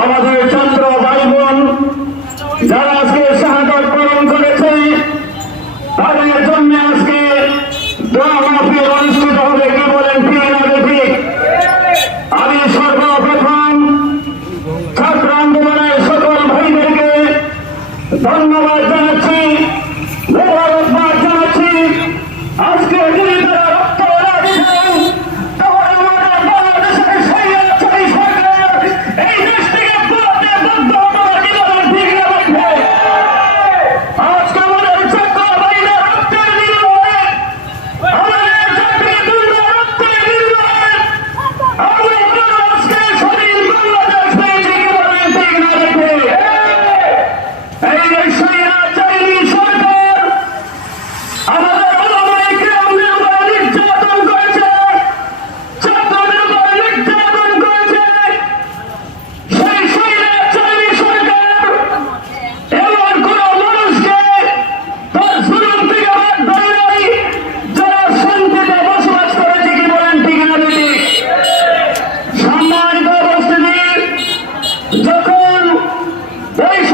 আমাদের ছাত্র ভাই বোন যারা আজকে শাহাদত পালন করেছে, তাদের জন্য আজকে দোয়া অনুষ্ঠিত হবে, কি বলেন ঠিক না ঠিক আমি সর্বপ্রথম ছাত্র আন্দোলনের সকল ভাইদেরকে ধন্যবাদ এই